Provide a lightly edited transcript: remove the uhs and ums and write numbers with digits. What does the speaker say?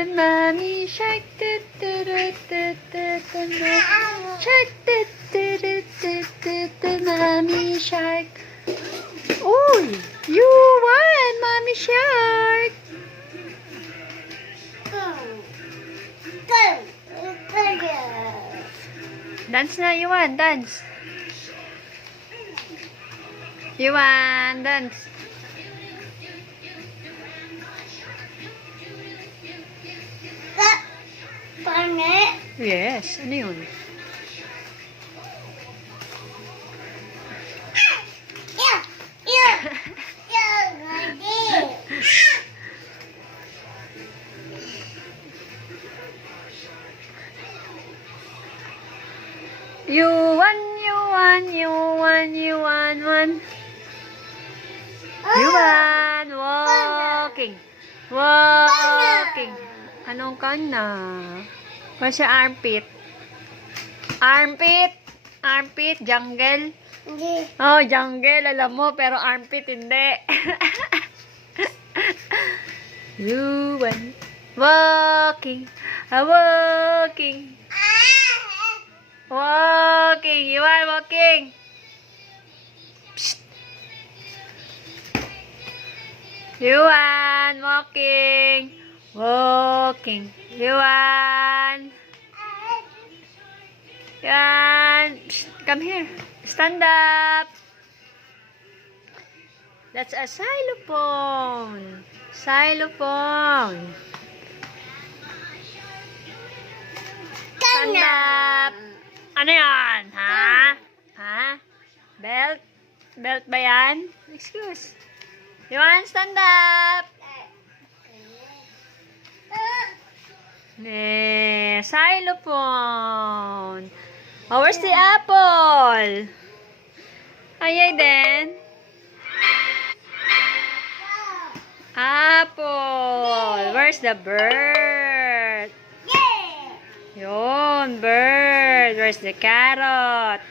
Mommy shark, shark, mommy shark. Oh, you won, mommy shark. Dance na, you won, dance. You won, dance. Yes, ano yun? You won, you won, you won, you won, won. You won, walking. Walking. Anong kana? What's your armpit? Armpit. Armpit, jungle. Oh, jungle, alam mo, pero armpit, hindi. You went walking, walking, walking. You are walking. Psst. You are walking, walking. You are. Yan. Come here. Stand up. That's a xylophone. Xylophone. Stand up. Ano yan? Ha? Ha? Belt? Belt ba yan? Excuse. You want stand up? Xylophone. Oh, where's the apple? Ayay din. Apple. Where's the bird? Yun, bird. Where's the carrot?